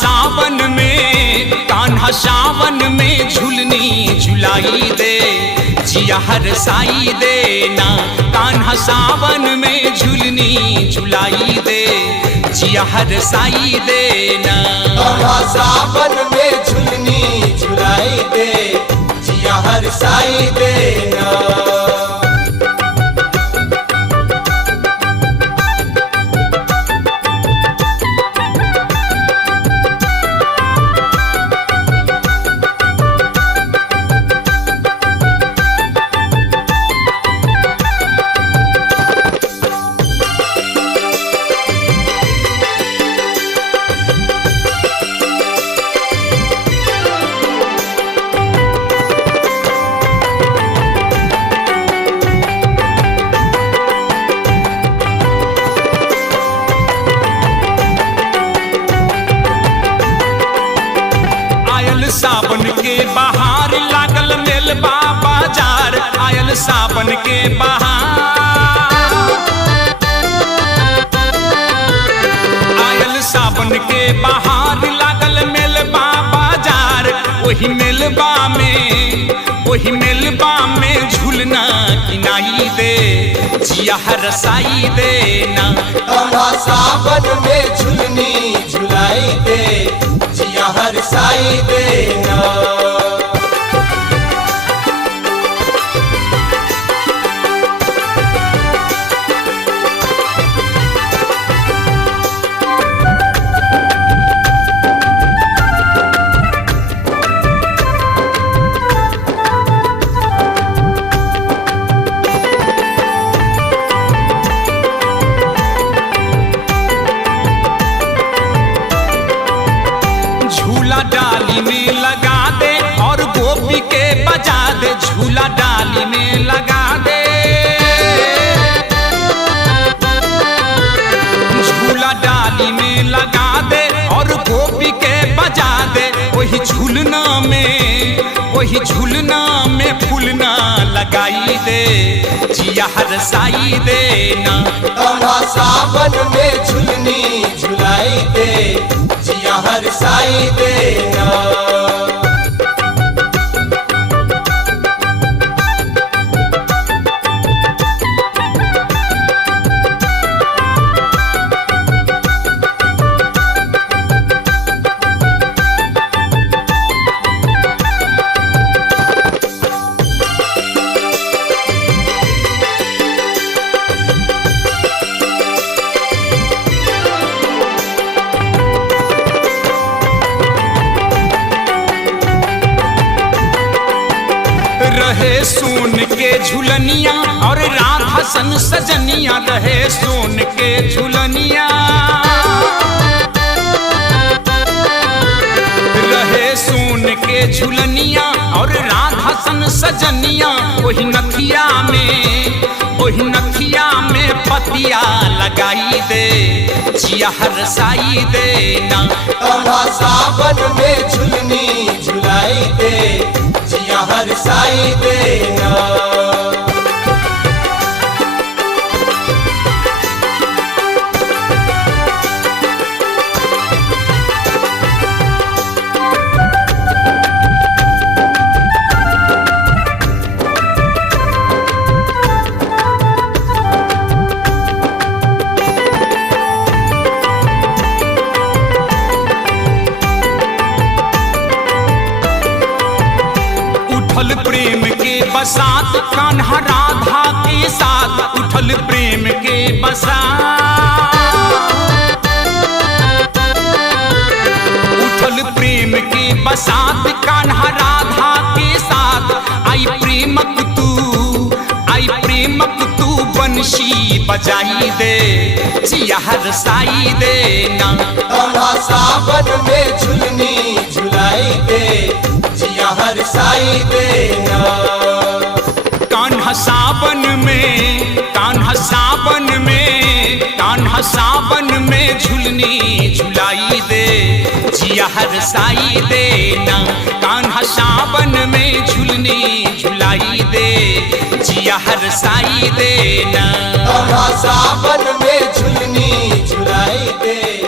सावन में, कान्हा सावन में झुलनी झुलाई दे, जिया हरसाई देना। कान्हा सावन में झुलनी झुलाई दे, जिया हरसाई देना। कान्हा सावन में झुलनी झुलाई दे, जिया हरसाई देना। सावन के बहार लागल मेलबा बाजार, आयल सावन के बहार, आयल सावन के बहार लागल मेलबा बाजार। वही मेलबा में झूलना किनाई दे, जिया हरसाई देना। कान्हा सावन में झुलनी झुलाई दे, जिया हरसाई देना। डाली में लगा दे और गोपी के बजा दे, झूला डाली में लगा दे, झूला डाली में लगा दे और गोपी के बजा दे। वही झूलना में फूलना लगाई दे, जिया हरसाई देना। कान्हा सावन में झुलनी झुलाई दे, जिया हरसाई देना। रहे सोन के झुलनिया और राधा सन सजनिया, रहे सोन के झुलनिया, रहे सोन के झुलनिया और राधा सन सजनिया। वही नथिया में पतिया लगाई दे, जिया हरसाई देना। कान्हा सावन में झुलनी झुलाई दे, जिया हरसाई देना। उठल प्रेम के बसात कान्हा राधा के साथ, उठल प्रेम के बसात, उठल प्रेम के बसात कान्हा राधा के साथ। आई प्रेमक तू बंशी बजाई दे, जिया हरसाई देना। कान्हा सावन में झुलनी झुलाई दे, जिया हरसाई देना। कान्हा सावन में, कान्हा सावन में, कान्हा सावन में झुलनी झुलाई दे, जिया हरसाई देना। कान्हा सावन में झुलनी झुलाई दे, जिया हरसाई देना। कान्हा सावन में झुलनी झुलाई दे।